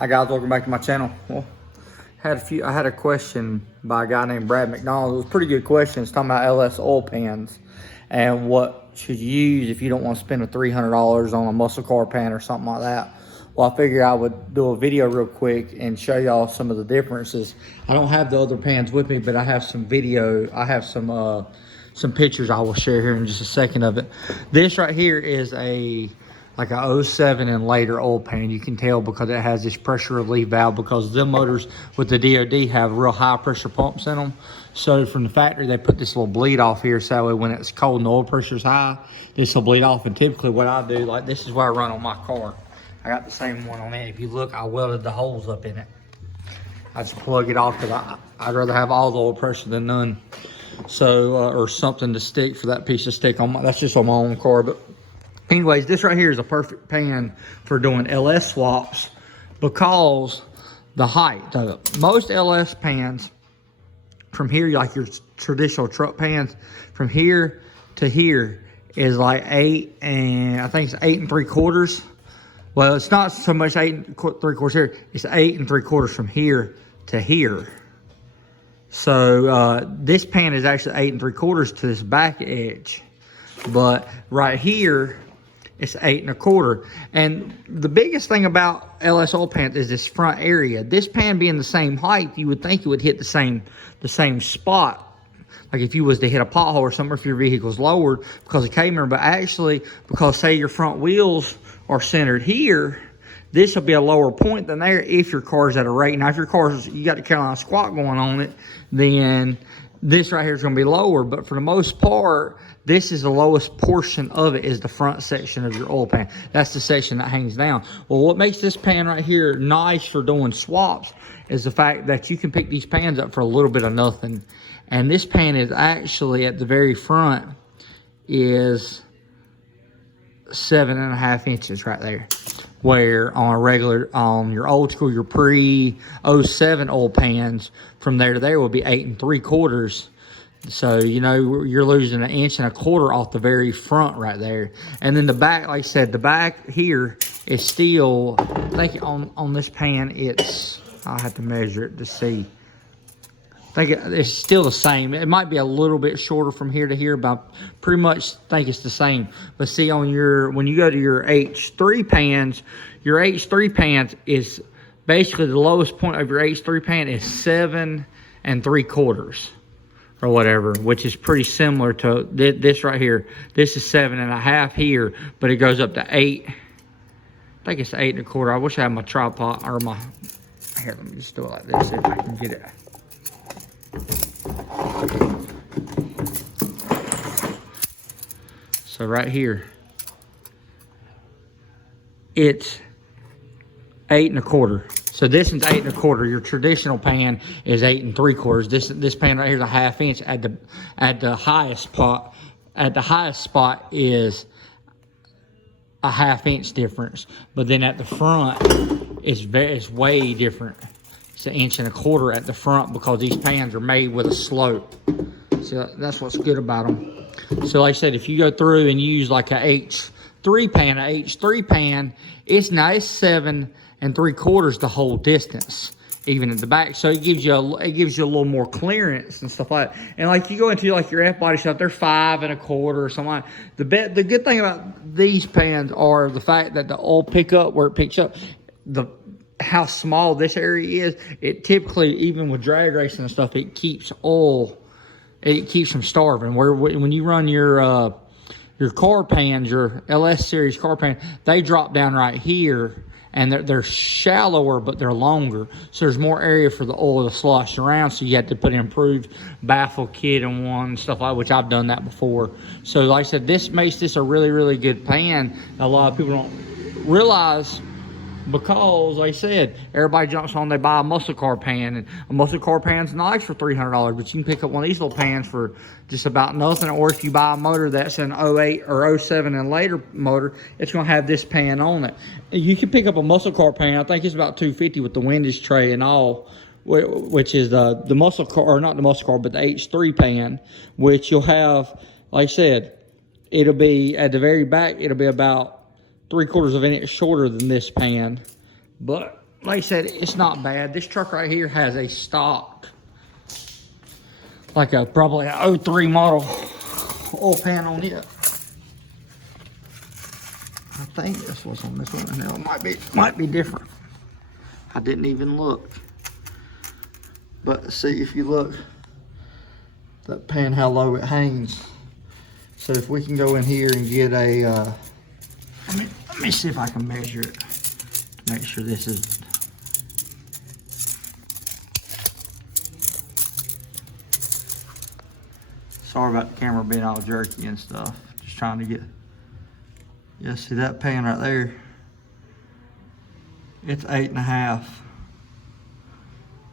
Hi guys, welcome back to my channel. Well, I had a question by a guy named Brad McDonald. It was a pretty good question. It's talking about LS oil pans and what should you use if you don't want to spend $300 on a muscle car pan or something like that. Well, I figured I would do a video real quick and show y'all some of the differences. I don't have the other pans with me, but I have some video. I have some pictures I will share here in just a second of it. This right here is like a 07 and later oil pan. You can tell because it has this pressure relief valve, because the motors with the DOD have real high pressure pumps in them. So from the factory, they put this little bleed off here, so that way when it's cold and the oil pressure is high, this will bleed off. And typically what I do, like this is what I run on my car. I got the same one on it. If you look, I welded the holes up in it. I just plug it off because I'd rather have all the oil pressure than none. So, or something to stick for that piece of stick on that's just on my own car. But anyways, this right here is a perfect pan for doing LS swaps because the height. Most LS pans from here, like your traditional truck pans, from here to here is like 8 and I think it's 8 3/4. Well, it's not so much 8 3/4 here. It's 8 3/4 from here to here. So this pan is actually 8 3/4 to this back edge, but right here it's 8 1/4. And the biggest thing about LS oil pans is this front area. This pan being the same height, you would think it would hit the same spot. Like if you was to hit a pothole or something, if your vehicle's lowered because of K-member, but actually because say your front wheels are centered here, this will be a lower point than there if your car's at a rate. Now if your car's, you got the Carolina squat going on it, then this right here is going to be lower. But for the most part, this is the lowest portion of it, is the front section of your oil pan. That's the section that hangs down. Well, what makes this pan right here nice for doing swaps is the fact that you can pick these pans up for a little bit of nothing. And this pan is actually at the very front is 7.5 inches right there. Where on your old school, your pre-07 oil pans, from there to there will be 8 3/4. So, you know, you're losing 1 1/4 inches off the very front right there. And then the back, like I said, the back here is still, I think on this pan, I'll have to measure it to see. I think it's still the same. It might be a little bit shorter from here to here, but I pretty much think it's the same. But see, when you go to your H3 pans, your H3 pans is basically the lowest point of your H3 pan is 7 3/4 or whatever, which is pretty similar to this right here. This is 7.5 here, but it goes up to 8. I think it's 8 1/4. I wish I had my tripod or my. Here, let me just do it like this, see if I can get it. So right here, it's 8 1/4. So this one's 8 1/4. Your traditional pan is 8 3/4. This pan right here is a 1/2 inch at the highest spot. At the highest spot is a 1/2 inch difference, but then at the front it's way different. It's 1 1/4 at the front because these pans are made with a slope. So that's what's good about them. So like I said, if you go through and use like a H3 pan, it's 7 3/4 the whole distance, even in the back. So it gives you a little more clearance and stuff like that. And like you go into like your F body shop, they're 5 1/4 or something like that. The good thing about these pans are the fact that the oil pickup, where it picks up, how small this area is, it typically, even with drag racing and stuff, it keeps from starving. Where when you run your car pans, your LS series car pan, they drop down right here, and they're shallower, but they're longer. So there's more area for the oil to slosh around, so you have to put improved baffle kit in one and stuff like that, which I've done that before. So like I said, this makes this a really, really good pan. A lot of people don't realize, because like I said, everybody jumps on, they buy a muscle car pan, and a muscle car pan's nice for $300, but you can pick up one of these little pans for just about nothing. Or if you buy a motor that's an 08 or 07 and later motor, it's going to have this pan on it. You can pick up a muscle car pan, I think it's about $250 with the windage tray and all, which is the muscle car, or not the muscle car, but the H3 pan, which you'll have, like I said, it'll be at the very back, it'll be about 3/4 of an inch shorter than this pan, but like I said, it's not bad. This truck right here has a stock, like probably an 03 model oil pan on it. I think this was on this one. Now it might be different. I didn't even look. But see, if you look, that pan, how low it hangs. So if we can go in here and get a, let me see if I can measure it to make sure this is. Sorry about the camera being all jerky and stuff. Just trying to get, yeah, see that pan right there? It's 8.5.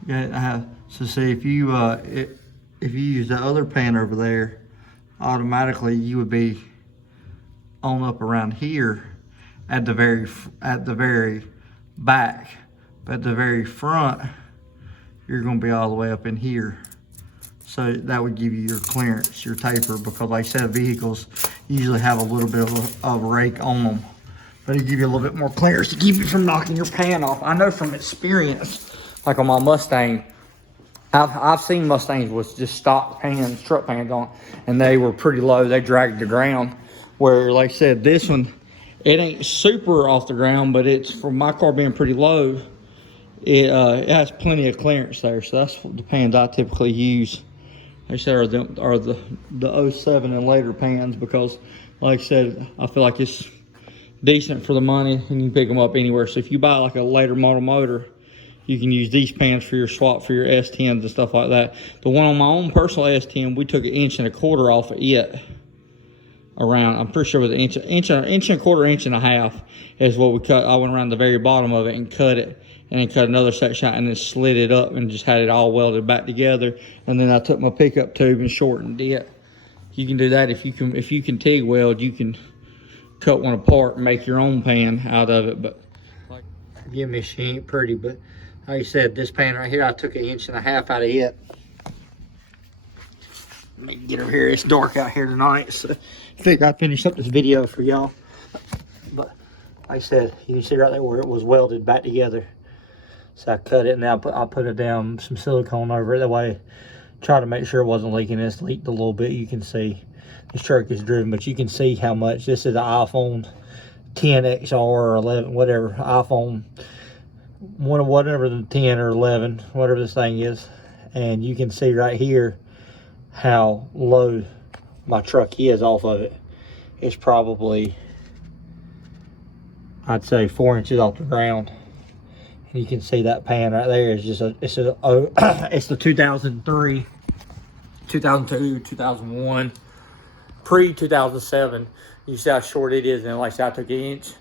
Yeah, 8.5. So see, if you use that other pan over there, automatically you would be on up around here at the very back, but at the very front, you're going to be all the way up in here. So that would give you your clearance, your taper, because like I said, vehicles usually have a little bit of a rake on them. But it give you a little bit more clearance to keep you from knocking your pan off. I know from experience, like on my Mustang, I've seen Mustangs with just stock pans, truck pans on, and they were pretty low. They dragged the ground. Where, like I said, this one, it ain't super off the ground, but it's, for my car being pretty low, it has plenty of clearance there. So that's the pans I typically use. Like I said, are the 07 and later pans, because, like I said, I feel like it's decent for the money, and you can pick them up anywhere. So if you buy like a later model motor, you can use these pans for your swap for your S10s and stuff like that. The one on my own personal S10, we took 1.25 inches off of it. Around, I'm pretty sure it was an inch and a quarter, 1.5 inches is what we cut. I went around the very bottom of it and cut it, and then cut another section and then slid it up and just had it all welded back together. And then I took my pickup tube and shortened it. You can do that if you can TIG weld. You can cut one apart and make your own pan out of it. But like, forgive me, she ain't pretty, but like I said, this pan right here, I took 1.5 inches out of it. Let me get over here. It's dark out here tonight, so I figured I'd finish up this video for y'all. But like I said, you can see right there where it was welded back together. So I cut it, and now I put it down, some silicone over it. That way, try to make sure it wasn't leaking. It's leaked a little bit. You can see this truck is driven, but you can see how much. This is an iPhone 10XR or 11, whatever, iPhone, whatever the 10 or 11, whatever this thing is. And you can see right here how low my truck is off of it. It's probably, I'd say, 4 inches off the ground. And you can see that pan right there is just it's the 2003, 2002, 2001, pre-2007. You see how short it is, and like I said, I took 1 inch.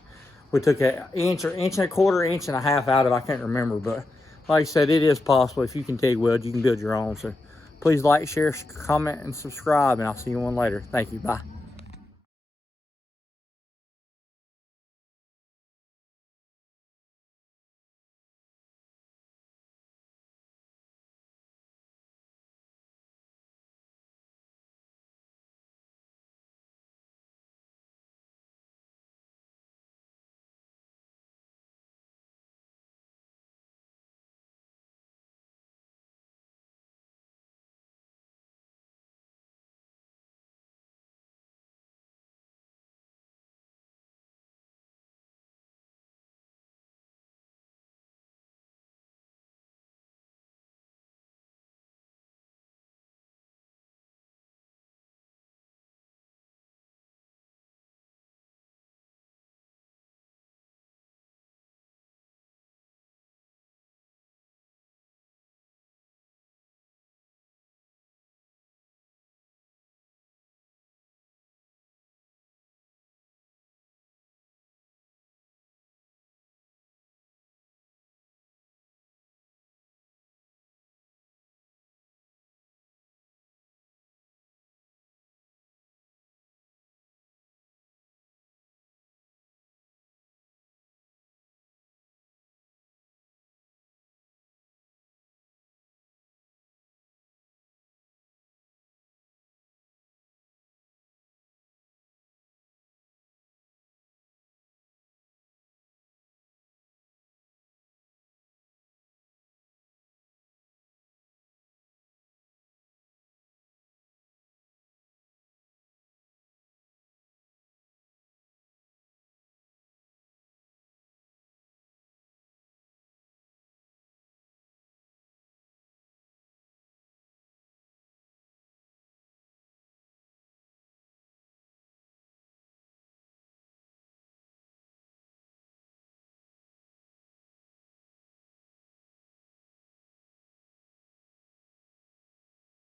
We took 1 inch or 1.25 inches, 1.5 inches out of it. I can't remember, but like I said, it is possible. If you can TIG weld, you can build your own. So please like, share, comment, and subscribe, and I'll see you on later. Thank you. Bye.